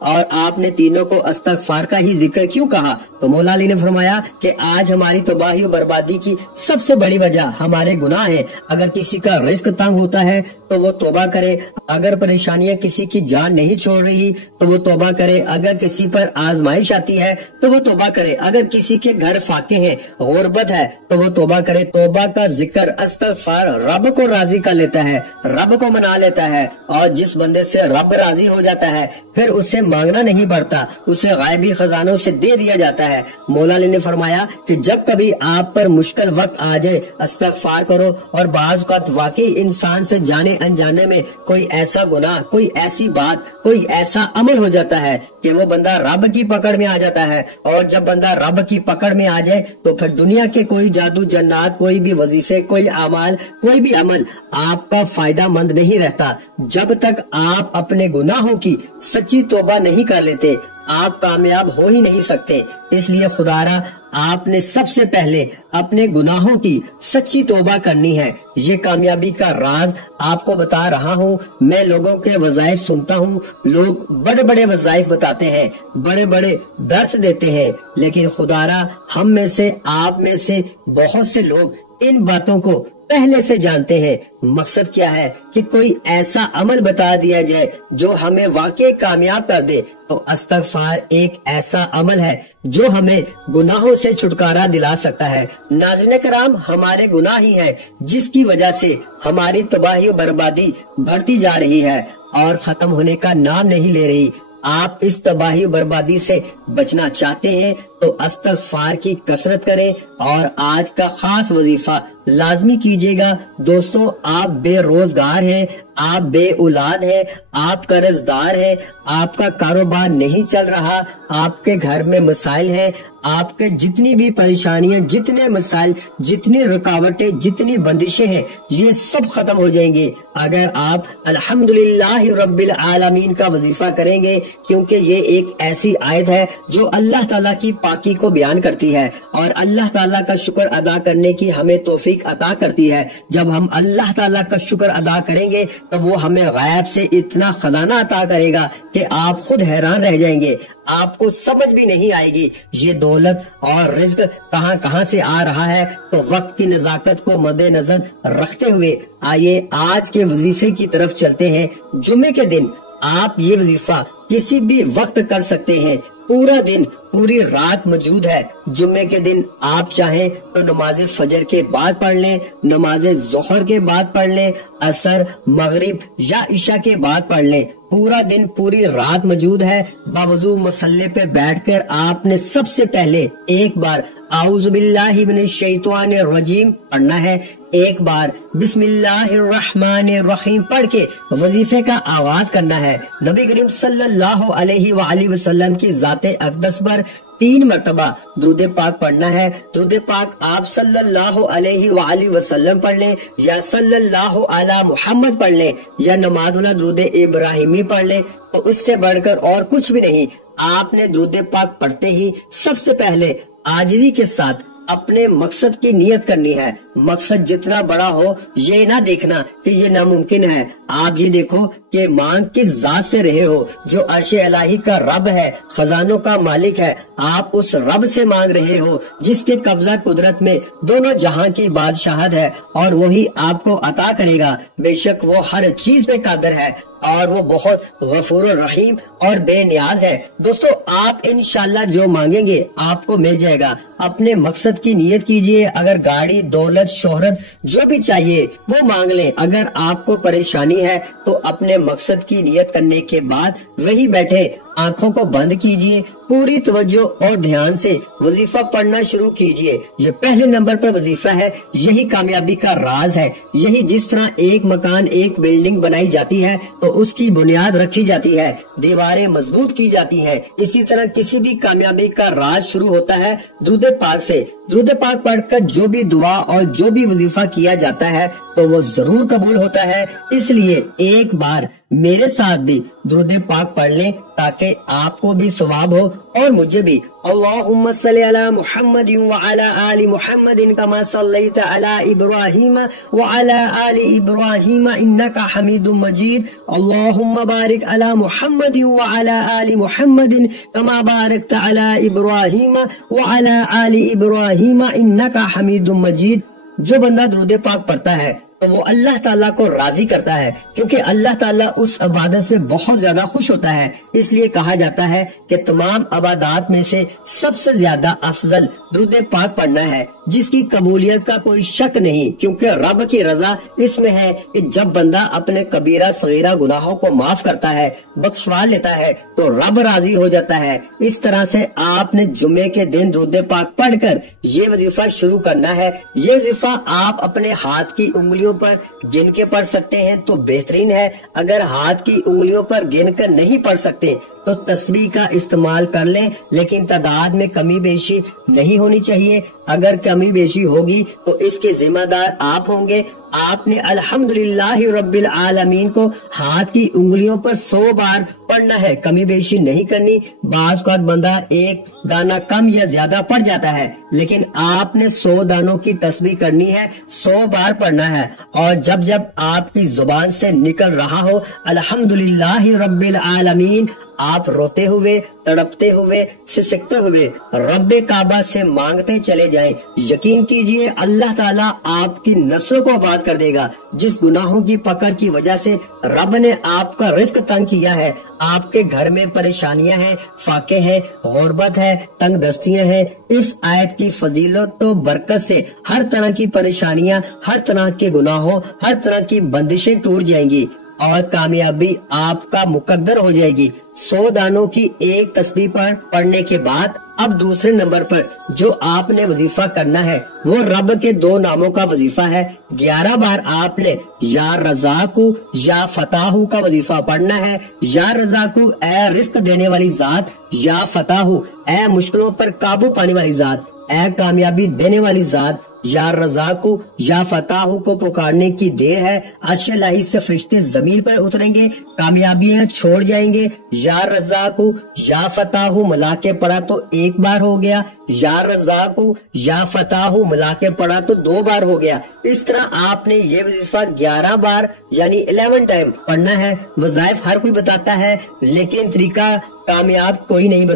اور آپ نے تینوں کو استغفار کا ہی ذکر کیوں کہا؟ تو مولا علی نے فرمایا کہ آج ہماری تباہی و بربادی کی سب سے بڑی وجہ ہمارے گناہ ہیں۔ اگر کسی کا رزق تنگ ہوتا ہے تو وہ توبہ کرے، اگر پریشانیاں کسی کی جان نہیں چھوڑ رہی تو وہ توبہ کرے، اگر کسی پر آزمائش آتی ہے تو وہ توبہ کرے، اگر کسی کے گھر فاقے ہیں، غربت ہے تو وہ توبہ کرے۔ توبہ کا ذکر، استغفار رب کو راضی کر لیتا ہے، رب کو منا لیتا ہے، اور جس بندے سے رب راضی ہو جاتا ہے پھر اسے مانگنا نہیں پڑتا، اسے غائبی خزانوں سے دے دیا جاتا ہے۔ مولا علی نے فرمایا کہ جب کبھی آپ پر مشکل وقت آ جائے استغفار کرو، اور بعض اوقات واقعی انسان سے جانے انجانے میں کوئی ایسا گناہ، کوئی ایسی بات، کوئی ایسا عمل ہو جاتا ہے کہ وہ بندہ رب کی پکڑ میں آ جاتا ہے، اور جب بندہ رب کی پکڑ میں آ جائے تو پھر دنیا کے کوئی جادو جنات، کوئی بھی وظیفے، کوئی اعمال، کوئی بھی عمل آپ کا فائدہ مند نہیں رہتا۔ جب تک آپ اپنے گناہوں کی سچی توبہ نہیں کر لیتے آپ کامیاب ہو ہی نہیں سکتے۔ اس لیے خدارا آپ نے سب سے پہلے اپنے گناہوں کی سچی توبہ کرنی ہے۔ یہ کامیابی کا راز آپ کو بتا رہا ہوں۔ میں لوگوں کے وظائف سنتا ہوں، لوگ بڑے بڑے وظائف بتاتے ہیں، بڑے بڑے درس دیتے ہیں، لیکن خدارا ہم میں سے، آپ میں سے بہت سے لوگ ان باتوں کو پہلے سے جانتے ہیں۔ مقصد کیا ہے کہ کوئی ایسا عمل بتا دیا جائے جو ہمیں واقعی کامیاب کر دے، تو استغفار ایک ایسا عمل ہے جو ہمیں گناہوں سے چھٹکارا دلا سکتا ہے۔ ناظرین کرام، ہمارے گناہ ہی ہیں جس کی وجہ سے ہماری تباہی و بربادی بڑھتی جا رہی ہے اور ختم ہونے کا نام نہیں لے رہی۔ آپ اس تباہی و بربادی سے بچنا چاہتے ہیں تو استغفار کی کثرت کریں، اور آج کا خاص وظیفہ لازمی کیجیے گا۔ دوستو، آپ بے روزگار ہیں، آپ بے اولاد ہیں، آپ قرض دار ہیں، آپ کا کاروبار نہیں چل رہا، آپ کے گھر میں مسائل ہیں، آپ کے جتنی بھی پریشانیاں، جتنے مسائل، جتنی رکاوٹیں، جتنی بندشیں ہیں، یہ سب ختم ہو جائیں گے اگر آپ الحمدللہ رب العالمین کا وظیفہ کریں گے، کیونکہ یہ ایک ایسی آیت ہے جو اللہ تعالیٰ کی پاکی کو بیان کرتی ہے اور اللہ تعالیٰ کا شکر ادا کرنے کی ہمیں توفیق عطا کرتی ہے۔ جب ہم اللہ تعالیٰ کا شکر ادا کریں گے تو وہ ہمیں غیب سے اتنا خزانہ عطا کرے گا کہ آپ خود حیران رہ جائیں گے، آپ کو سمجھ بھی نہیں آئے گی یہ دولت اور رزق کہاں کہاں سے آ رہا ہے۔ تو وقت کی نزاکت کو مد نظر رکھتے ہوئے آئیے آج کے وظیفے کی طرف چلتے ہیں۔ جمعے کے دن آپ یہ وظیفہ کسی بھی وقت کر سکتے ہیں، پورا دن، پوری رات موجود ہے۔ جمعے کے دن آپ چاہیں تو نماز فجر کے بعد پڑھ لیں، نماز ظہر کے بعد پڑھ لیں، عصر، مغرب یا عشاء کے بعد پڑھ لیں۔ پورا دن، پوری رات موجود ہے۔ باوضو مسلح پہ بیٹھ کر آپ نے سب سے پہلے ایک بار اعوذ باللہ من الشیطان الرجیم پڑھنا ہے، ایک بار بسم اللہ الرحمن الرحیم پڑھ کے وظیفے کا آغاز کرنا ہے۔ نبی کریم صلی اللہ علیہ وآلہ وسلم کی ذات اقدس پر 3 مرتبہ درود پاک پڑھنا ہے۔ درود پاک آپ صلی اللہ علیہ وآلہ وسلم پڑھ لیں، یا صلی اللہ علی محمد پڑھ لیں، یا نماز والا درود ابراہیمی پڑھ لیں، تو اس سے بڑھ کر اور کچھ بھی نہیں۔ آپ نے درود پاک پڑھتے ہی سب سے پہلے عاجزی کے ساتھ اپنے مقصد کی نیت کرنی ہے۔ مقصد جتنا بڑا ہو یہ نہ دیکھنا کہ یہ ناممکن ہے، آپ یہ دیکھو کہ مانگ کس ذات سے رہے ہو جو عرش الہی کا رب ہے، خزانوں کا مالک ہے۔ آپ اس رب سے مانگ رہے ہو جس کے قبضہ قدرت میں دونوں جہاں کی بادشاہت ہے، اور وہی آپ کو عطا کرے گا۔ بے شک وہ ہر چیز پہ قادر ہے اور وہ بہت غفور الرحیم اور بے نیاز ہے۔ دوستو، آپ انشاءاللہ جو مانگیں گے آپ کو مل جائے گا۔ اپنے مقصد کی نیت کیجئے، اگر گاڑی، دولت، شہرت جو بھی چاہیے وہ مانگ لیں۔ اگر آپ کو پریشانی ہے تو اپنے مقصد کی نیت کرنے کے بعد وہی بیٹھے، آنکھوں کو بند کیجئے، پوری توجہ اور دھیان سے وظیفہ پڑھنا شروع کیجئے۔ یہ پہلے نمبر پر وظیفہ ہے، یہی کامیابی کا راز ہے۔ یہی جس طرح ایک مکان، ایک بلڈنگ بنائی جاتی ہے تو اس کی بنیاد رکھی جاتی ہے، دیواریں مضبوط کی جاتی ہیں، اسی طرح کسی بھی کامیابی کا راز شروع ہوتا ہے درود پاک سے۔ درود پاک پڑھ کر جو بھی دعا اور جو بھی وظیفہ کیا جاتا ہے تو وہ ضرور قبول ہوتا ہے۔ اس لیے ایک بار میرے ساتھ بھی درود پاک پڑھ لیں تاکہ آپ کو بھی ثواب ہو اور مجھے بھی۔ اللہم صلی علی محمد وعلی آل محمد کما صلیت علی ابراہیم وعلی آل ابراہیم انکا حمید مجید۔ اللہم بارک علی محمد وعلی آل محمد کما بارکت علی ابراہیم وعلی آل ابراہیم انکا حمید مجید۔ جو بندہ درود پاک پڑھتا ہے تو وہ اللہ تعالیٰ کو راضی کرتا ہے، کیونکہ اللہ تعالیٰ اس عبادت سے بہت زیادہ خوش ہوتا ہے۔ اس لیے کہا جاتا ہے کہ تمام عبادات میں سے سب سے زیادہ افضل درود پاک پڑھنا ہے، جس کی قبولیت کا کوئی شک نہیں، کیونکہ رب کی رضا اس میں ہے کہ جب بندہ اپنے کبیرہ صغیرہ گناہوں کو معاف کرتا ہے، بخشوا لیتا ہے، تو رب راضی ہو جاتا ہے۔ اس طرح سے آپ نے جمعے کے دن درود پاک پڑھ کر یہ وظیفہ شروع کرنا ہے۔ یہ وظیفہ آپ اپنے ہاتھ کی انگلیوں پر گن کے پڑھ سکتے ہیں تو بہترین ہے۔ اگر ہاتھ کی انگلیوں پر گن کر نہیں پڑھ سکتے تو تسبیح کا استعمال کر لیں، لیکن تعداد میں کمی بیشی نہیں ہونی چاہیے۔ اگر کمی بیشی ہوگی تو اس کے ذمہ دار آپ ہوں گے۔ آپ نے الحمدللہ رب العالمین کو ہاتھ کی انگلیوں پر 100 بار پڑھنا ہے، کمی بیشی نہیں کرنی۔ بعض اوقات بندہ ایک دانہ کم یا زیادہ پڑھ جاتا ہے، لیکن آپ نے 100 دانوں کی تسبیح کرنی ہے، 100 بار پڑھنا ہے۔ اور جب جب آپ کی زبان سے نکل رہا ہو الحمدللہ رب العالمین، آپ روتے ہوئے، تڑپتے ہوئے، سسکتے ہوئے رب کعبہ سے مانگتے چلے جائیں۔ یقین کیجئے اللہ تعالیٰ آپ کی نسلوں کو آباد کر دے گا۔ جس گناہوں کی پکڑ کی وجہ سے رب نے آپ کا رزق تنگ کیا ہے، آپ کے گھر میں پریشانیاں ہیں، فاقے ہیں، غربت ہے، تنگ دستیاں ہیں، اس آیت کی فضیلت و برکت سے ہر طرح کی پریشانیاں، ہر طرح کے گناہوں، ہر طرح کی بندشیں ٹوٹ جائیں گی اور کامیابی آپ کا مقدر ہو جائے گی۔ 100 دانوں کی ایک تسبیح پڑھنے کے بعد اب دوسرے نمبر پر جو آپ نے وظیفہ کرنا ہے وہ رب کے 2 ناموں کا وظیفہ ہے۔ 11 بار آپ نے یا رزاق یا فتاح کا وظیفہ پڑھنا ہے۔ یا رزاق اے رزق دینے والی ذات، یا فتاح اے مشکلوں پر قابو پانے والی ذات، اے کامیابی دینے والی ذات۔ یا رزاق یا فتاح کو پکارنے کی دیر ہے، عرش الہی سے فرشتے زمین پر اتریں گے، کامیابیاں چھوڑ جائیں گے۔ یا رزاق یا فتاح ملا کے پڑھا تو 1 بار ہو گیا، یا رزاق یا فتاح ملا کے پڑھا تو 2 بار ہو گیا۔ اس طرح آپ نے یہ وظیفہ 11 بار یعنی 11 ٹائم پڑھنا ہے۔ وظائف ہر کوئی بتاتا ہے، لیکن طریقہ کامیاب کوئی نہیں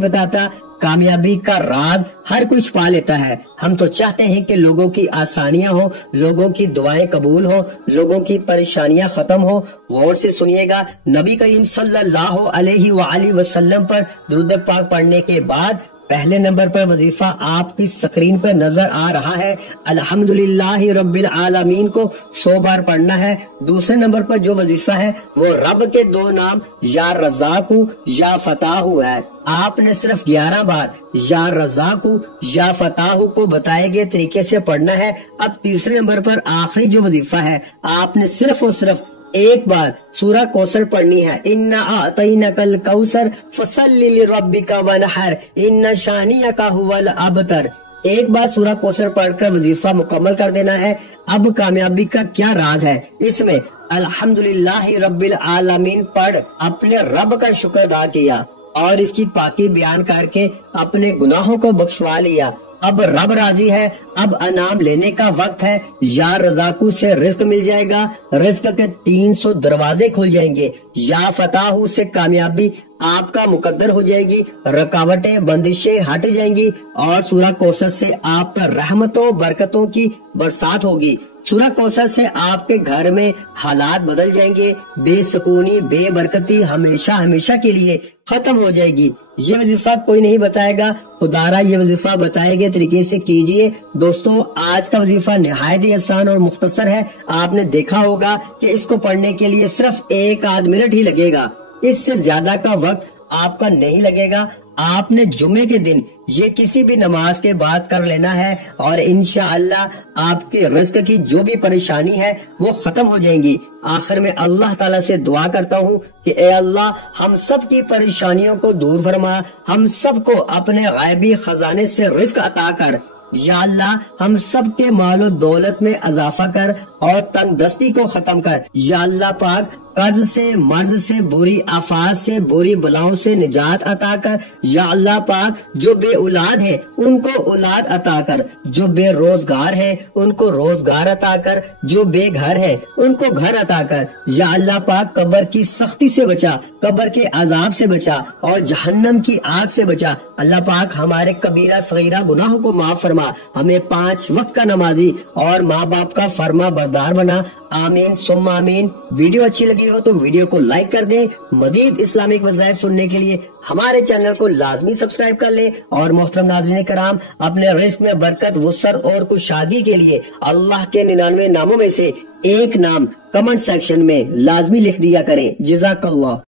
بتاتا۔ کامیابی کا راز ہر کوئی چھپا لیتا ہے۔ ہم تو چاہتے ہیں کہ لوگوں کی آسانیاں ہوں، لوگوں کی دعائیں قبول ہوں، لوگوں کی پریشانیاں ختم ہوں۔ غور سے سنیے گا، نبی کریم صلی اللہ علیہ وآلہ وسلم پر درود پاک پڑھنے کے بعد پہلے نمبر پر وظیفہ آپ کی سکرین پر نظر آ رہا ہے، الحمدللہ رب العالمین کو 100 بار پڑھنا ہے۔ دوسرے نمبر پر جو وظیفہ ہے وہ رب کے 2 نام یا رزاق یا فتاح ہے۔ آپ نے صرف 11 بار یا رزاق یا فتاح کو بتائے گئے طریقے سے پڑھنا ہے۔ اب تیسرے نمبر پر آخری جو وظیفہ ہے، آپ نے صرف اور صرف 1 بار سورہ کوثر پڑھنی ہے، اِنَّا أَعْطَيْنَاكَ الْكَوْثَرَ فَصَلِّ لِرَبِّكَ وَانْحَرْ إِنَّ شَانِئَكَ هُوَ الْأَبْتَرُ۔ 1 بار سورہ کوثر پڑھ کر وظیفہ مکمل کر دینا ہے۔ اب کامیابی کا کیا راز ہے؟ اس میں الحمدللہ رب العالمین پڑھ اپنے رب کا شکر ادا کیا اور اس کی پاکی بیان کر کے اپنے گناہوں کو بخشوا لیا۔ اب رب راضی ہے، اب انعام لینے کا وقت ہے۔ یا رزاق سے رزق مل جائے گا، رزق کے 300 دروازے کھل جائیں گے۔ یا فتاح سے کامیابی آپ کا مقدر ہو جائے گی، رکاوٹیں بندشیں ہٹ جائیں گی، اور سورہ کوثر سے آپ پر رحمتوں برکتوں کی برسات ہوگی۔ سورہ کوثر سے آپ کے گھر میں حالات بدل جائیں گے، بے سکونی بے برکتی ہمیشہ ہمیشہ کے لیے ختم ہو جائے گی۔ یہ وظیفہ کوئی نہیں بتائے گا، خدارا یہ وظیفہ بتائے گئے طریقے سے کیجئے۔ دوستو آج کا وظیفہ نہایت ہی آسان اور مختصر ہے۔ آپ نے دیکھا ہوگا کہ اس کو پڑھنے کے لیے صرف 1 منٹ ہی لگے گا، اس سے زیادہ کا وقت آپ کا نہیں لگے گا۔ آپ نے جمعے کے دن یہ کسی بھی نماز کے بعد کر لینا ہے، اور انشاءاللہ آپ کے رزق کی جو بھی پریشانی ہے وہ ختم ہو جائیں گی۔ آخر میں اللہ تعالیٰ سے دعا کرتا ہوں کہ اے اللہ ہم سب کی پریشانیوں کو دور فرما، ہم سب کو اپنے غیبی خزانے سے رزق عطا کر، یا اللہ ہم سب کے مال و دولت میں اضافہ کر اور تنگ دستی کو ختم کر. یا اللہ پاک قرض سے، مرض سے، بری آفات سے، بری بلاؤں سے نجات عطا کر. یا اللہ پاک جو بے اولاد ہے ان کو اولاد عطا کر، جو بے روزگار ہے ان کو روزگار عطا کر، جو بے گھر ہے ان کو گھر عطا کر. یا اللہ پاک قبر کی سختی سے بچا، قبر کے عذاب سے بچا اور جہنم کی آگ سے بچا. اللہ پاک ہمارے کبیرہ صغیرہ گناہوں کو معاف فرما، ہمیں 5 وقت کا نمازی اور ماں باپ کا فرما بردار بنا. آمین ثم آمین. ویڈیو اچھی لگی ہو تو ویڈیو کو لائک کر دیں. مزید اسلامک وظائف سننے کے لیے ہمارے چینل کو لازمی سبسکرائب کر لیں. اور محترم ناظرین کرام، اپنے رزق میں برکت، وسعت اور کشادگی کے لیے اللہ کے 99 ناموں میں سے ایک نام کمنٹ سیکشن میں لازمی لکھ دیا کریں. جزاک اللہ.